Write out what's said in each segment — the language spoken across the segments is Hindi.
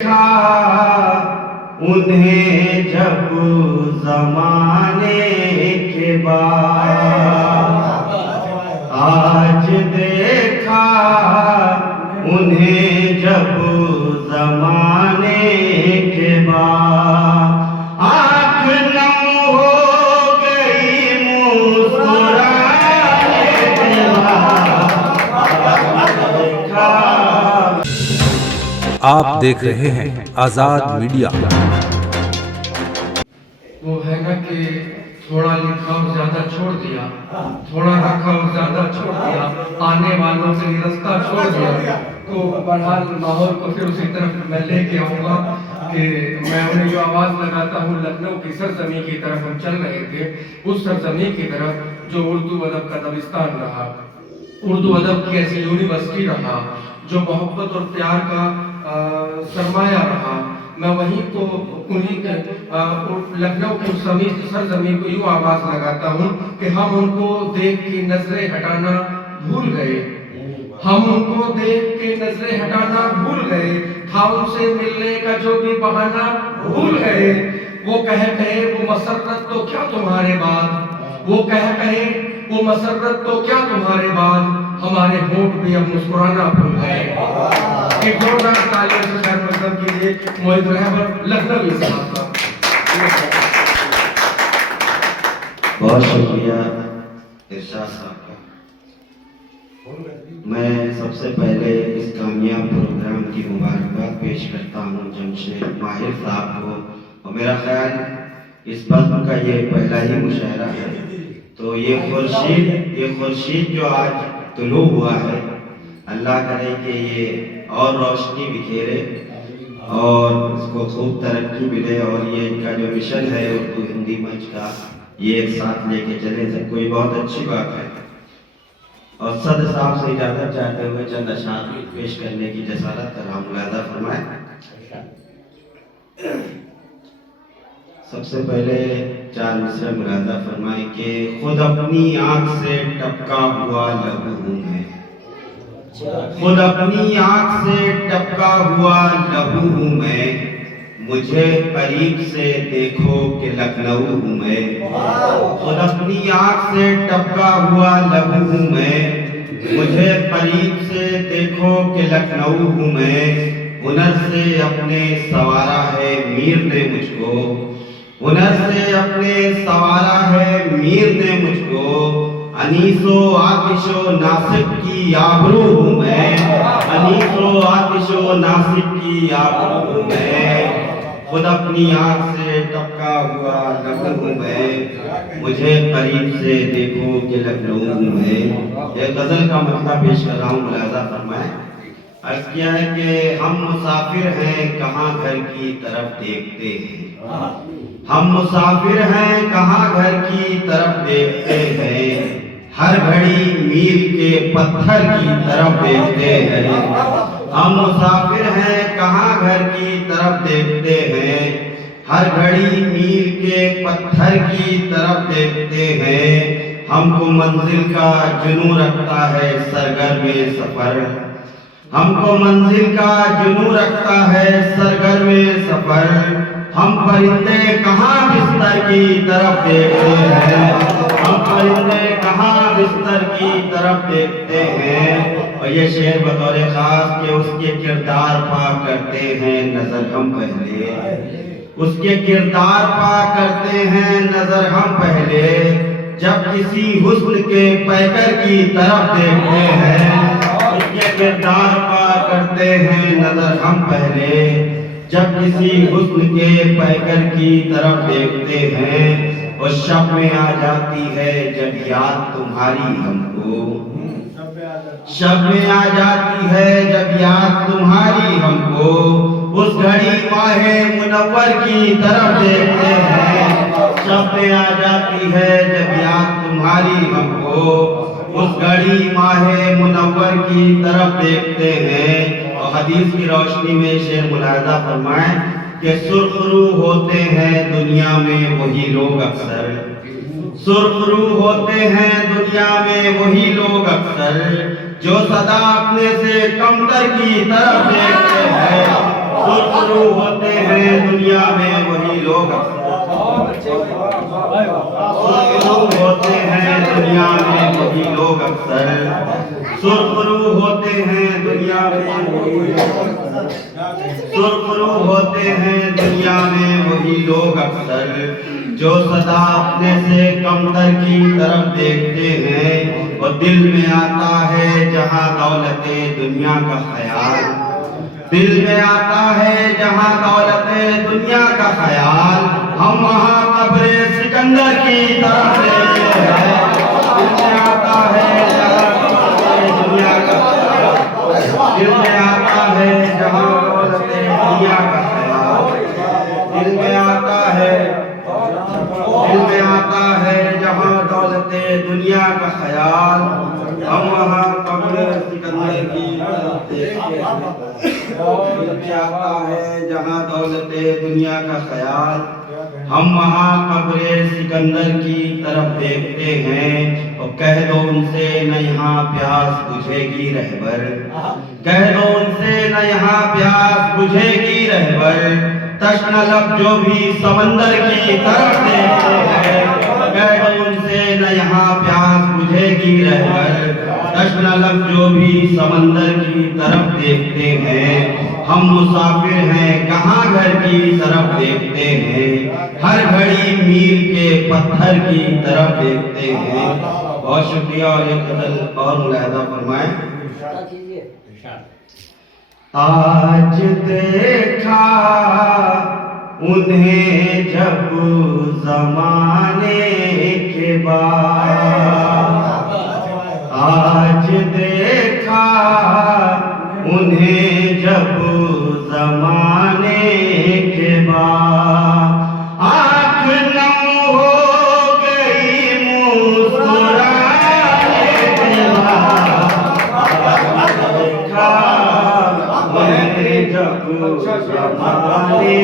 देखा उन्हें जब जमाने के बाद, आज देखा उन्हें जब जमाने के बाद, आँख नम हो गई मुस्कुराने के बाद देखा। आप देख रहे हैं आजाद मीडिया। वो है ना कि थोड़ा लिखा और ज्यादा छोड़ दिया, थोड़ा रखा और ज्यादा छोड़ दिया, आने वालों से रास्ता छोड़ दिया। तो बहरहाल माहौल को फिर उसी तरफ मैं लेके आऊँगा कि मैं उन्हें जो आवाज़ लगाता हूँ, लखनऊ की सरजमी की तरफ हम चल रहे थे, उस सरजमी की तरफ जो उर्दू अदब का दबिस्तान रहा, उर्दू अदब की ऐसी यूनिवर्सिटी रहा जो मोहब्बत और प्यार का सरमाया रहा। मैं वहीं को उन्हीं के लखनऊ की सरजमीन को यूँ आवाज़ लगाता हूँ कि हम उनको देख के नजरें हटाना भूल गए, हम उनको देख के नजरें हटाना भूल गए, था उनसे मिलने का जो भी बहाना भूल गए। वो कहे वो मसरत तो क्या तुम्हारे बाद, वो कहे वो मसरत तो क्या तुम्हारे बाद, हमारे होंठ भी अब मुस्कुराना भूल गए। एक जोरदार तालियों से खैर मकदम कीजिए मोहित रहबर लखनऊ साहब का। बहुत शुक्रिया इरशाद साहब का। मैं सबसे पहले इस कामयाब प्रोग्राम की मुबारकबाद पेश करता हूँ जमशेद माहिर साहब को, और मेरा ख्याल इस बज़्म का ये पहला ही मुशायरा है। तो ये खुर्शीद जो आज तुलू हुआ है, अल्लाह करे कि ये और रोशनी बिखेरे और इसको खूब तरक्की मिले, और ये इनका जो मिशन है उर्दू हिंदी मंच का, ये एक साथ लेके चले सबको, ये बहुत अच्छी बात है। और सदर साहब से इजाज़त चाहते हुए चंद अशार पेश करने की जसारत कर रहा हूँ, मुलाज़ा फरमाएं। सबसे पहले चार मिसरे मुलाज़ा फरमाएं कि खुद अपनी आँख से टपका हुआ लहू हूँ मैं, खुद अपनी आँख से टपका हुआ लहू हूँ मैं, मुझे करीब से देखो कि लखनऊ हूँ मैं। खुद अपनी आँख से टपका हुआ लहू हूँ मैं, मुझे करीब से देखो कि लखनऊ हूँ मैं। हुनर से अपने सवारा है मीर ने मुझको, हुनर से अपने सवारा है मीर ने मुझको, अनीसो आतिशो नासिब की आबरू हूँ मैं, अनीसो आतिशो नासिब की आबरू हूँ मैं। खुद अपनी आँख से टपका हुआ लहू हूँ मैं, मुझे करीब से देखो कि लखनऊ हूँ मैं। ये गजल का मतलब पेश कर रहा हूँ, मुलाज़ा फरमाएं। अर्ज़ किया है कि हम मुसाफिर हैं कहाँ घर की तरफ देखते हैं, हम मुसाफिर हैं कहाँ घर की तरफ देखते हैं, हर घड़ी मील के पत्थर की तरफ देखते हैं। हम मुसाफिर हैं कहाँ घर की तरफ देखते हैं, हर घड़ी मील के पत्थर की तरफ देखते हैं। हमको मंजिल का जुनून रखता है सरगर्म सफर, हमको मंजिल का जुनून रखता है सरगर्म सफर। हम परिंदे कहाँ बिस्तर की तरफ देखते हैं, हम परिंदे कहाँ बिस्तर की तरफ देखते हैं। और ये शेर बतौर खास के उसके किरदार पा करते हैं नजर हम पहले, उसके किरदार पा करते हैं नजर हम पहले। जब किसी हुस्न के पैकर की तरफ देखते हैं, उसके किरदार पा करते हैं नजर हम पहले। जब किसी हुस्न के पैकर की तरफ देखते हैं, और शब में आ जाती है जब याद तुम्हारी हमको, शब में आ जाती है जब याद तुम्हारी हमको। उस घड़ी माहे मुनव्वर की तरफ देखते हैं, शब में आ जाती है जब याद तुम्हारी हमको। उस घड़ी माहे मुनव्वर की तरफ देखते हैं। और हदीस की रोशनी में शेर मुलाज़ा फरमाएं कि सुर्खरू होते हैं दुनिया में वही लोग अक्सर, सुर्खरू होते हैं दुनिया में वही लोग अक्सर, जो सदा अपने से कमतर की तरफ देखते हैं, सुरखरू होते हैं दुनिया में वही लोग सुरखरू होते हैं दुनिया में वही लोग अक्सर सुरखरू होते हैं दुनिया में सुरखरू होते हैं दुनिया में वही लोग अक्सर जो सदा अपने से कमतर की तरफ देखते हैं और दिल में आता है जहां दौलते दुनिया का ख्याल दिल में आता है जहां दौलते दुनिया का ख्याल हम वहां कब्रे सिकंदर की तरफ देखते हैं दिल में आता है जहां दौलते दुनिया का दिल में आता है जहां दौलते दुनिया का ख्याल दिल में आता है जहां दौलते दुनिया का ख्याल हम वहां कब्र सिकंदर की तरफ देखते हैं दिल में आता है जहां दौलते दुनिया का ख्याल हम वहां कब्र सिकंदर की तरफ देखते हैं और कह दो उनसे न यहाँ प्यास बुझेगी रहबर कह दो उनसे न यहाँ प्यास बुझेगी रहबर तश्ना लब जो भी समंदर की तरफ देखते हैं कह दो उनसे न यहाँ प्यास बुझेगी रहबर तश्ना लब जो भी समंदर की तरफ देखते हैं हम मुसाफिर हैं कहाँ घर की तरफ देखते हैं हर घड़ी मील के पत्थर की तरफ देखते हैं बहुत शुक्रिया और एक गजल और मुलाहिजा फरमाएं आज देखा उन्हें जब जमाने के बाद आज देखा उन्हें जब जमाने के बाद आँख नम हो गई मुस्कुराने के बाद देखा जब जमाने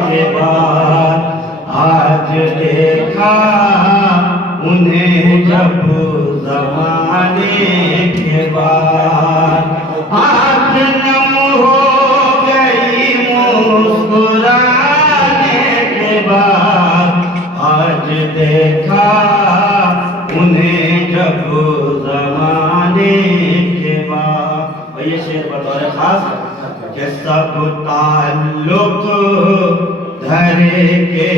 के बाद आज देखा उन्हें जब जमाने के बाद आँख नम हो गई मुस्कुराने के बाद आज देखा उन्हें जब जमाने के बाद और ये शेर बतौर खास कि सब ताल्लुक धरे के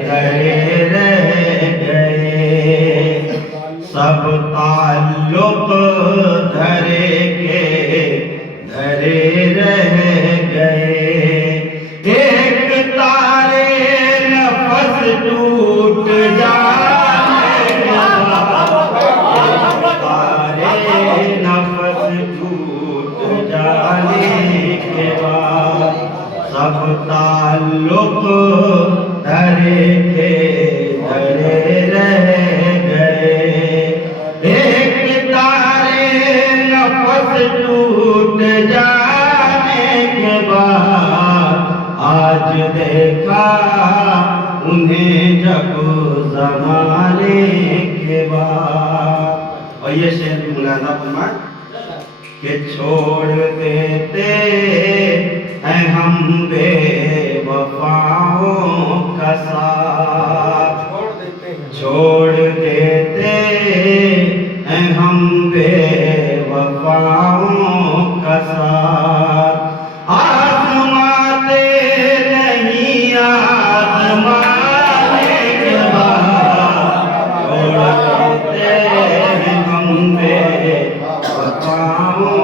धरे रह गए सब ताल्लुक धरे के धरे रह गए एक तारे नफस टूट जाने के बाद तारे नफस टूट जाने के बाद सब ताल्लुक धरे के धरे रह गए एक तारे नफस टूट जाने के बाद आज देखा उन्हें जब जमाने के बाद और ये शेर भी मुलाहिजा फरमाए कि छोड़ देते हैं हम बेवफाओं का साथ छोड़ देते हैं हम बेवफाओं का साथ आज़माते नहीं आज़माने के बाद छोड़ देते हैं हम बेवफाओं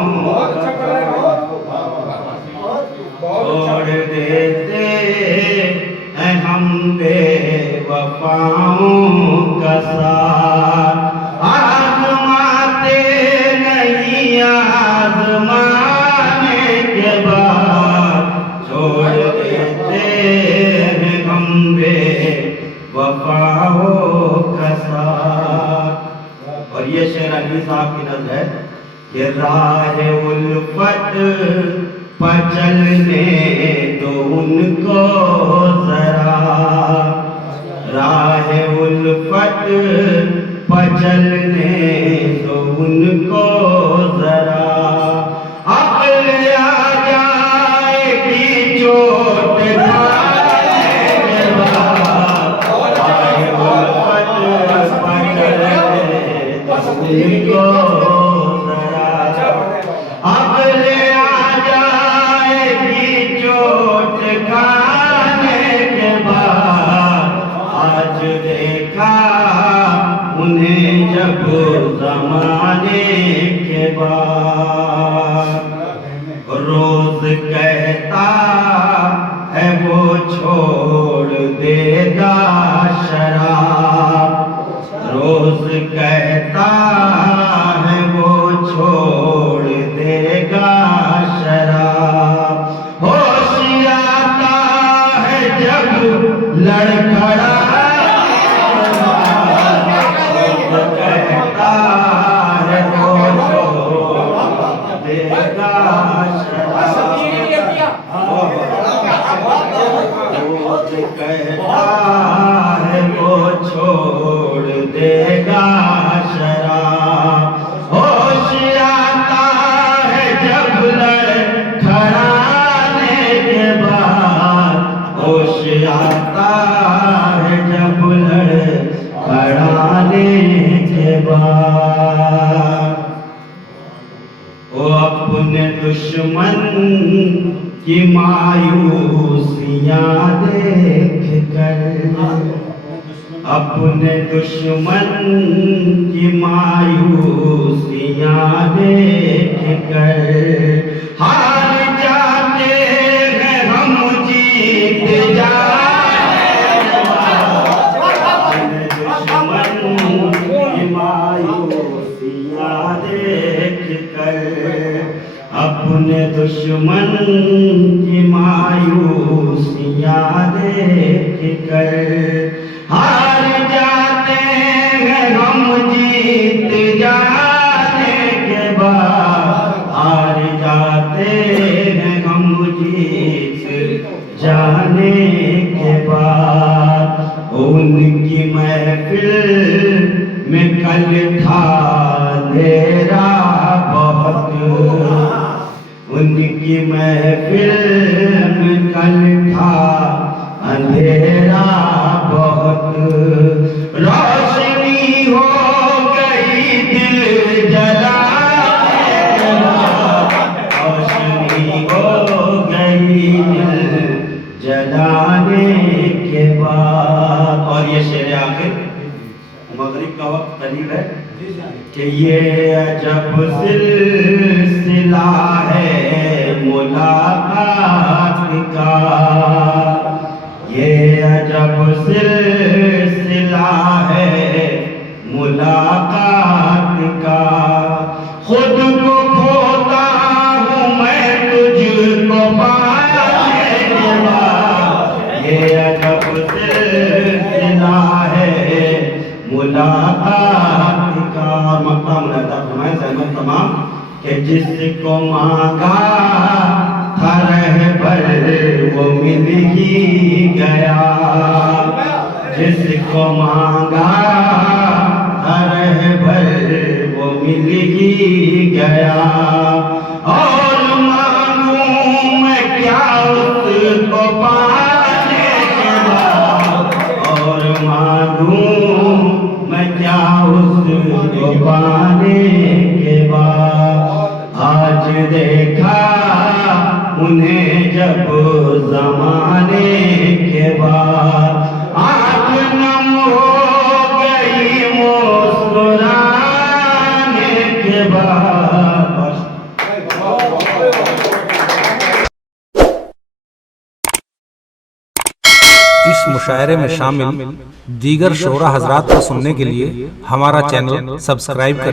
छोड़ देते हैं हम बेवफाओं का साथ आज़माते नहीं आज़माने के बाद छोड़ देते हैं हम बेवफाओं का साथ और ये शेर अली साहब की नज़र है कि राह उल्फत पचलने दो उनको जरा राह उल्फत पचलने दो उनको जरा अक्ल आ जाएगी इनको जरा अब ले आ जाएगी चोट खाने के बाद। आज देखा उन्हें जब जमाने के बाद। रोज कहता है वो छोड़ देगा शराब। रोज कहता है वो छोड़ देगा शराब। होश आता है जब लड़खड़ा कहता है वो छोड़ देगा शराब। रोज कहता है वो छोड़ देगा शराब। होश आता है जब लड़खड़ाने के बाद। होश आता है जब लड़खड़ाने के बाद। वो अपने दुश्मन की मायूसियाँ देख कर, अपने दुश्मन की मायूसियाँ देख कर हार जाते हैं हम जीत जाते। अपने दुश्मन की मायूसियाँ देख कर, अपने दुश्मन की मायूसियाँ देख कर हार जाते हैं हम जीत जाने के बाद। हार जाते हैं हम जीत जाने के बाद। उनकी महफिल में कल था अंधेरा बहुत। उनकी महफिल में कल था अंधेरा बहुत। रोशनी हो गई दिल जलाने के बाद। रोशनी हो गई दिल जलाने के बाद। और ये शेर आखिर मगरिब का वक्त करीब है कि ये अजब सिलसिला है मुलाकात का। ये अजब सिलसिला है मुलाकात का। खुद को खोता हूँ मैं तुझको पाने के बाद। ये अजब सिलसिला है मुलाकात का। मक्का मुलाकात फरमाए सहमत तमाम कि जिसको मांगा था रहबर वो मिल ही गया। जिसको मांगा था रहबर वो मिल ही गया। और मांगूं मैं क्या उसको पाने के बाद। और मांगूं मैं क्या उसको पाने के बाद। आज देखा उन्हें जब जमाने के बाद। आँख नम हो गई मुस्कुराने के बाद। इस मुशायरे में शामिल दीगर शोरा हजरात को सुनने के लिए हमारा चैनल सब्सक्राइब करें।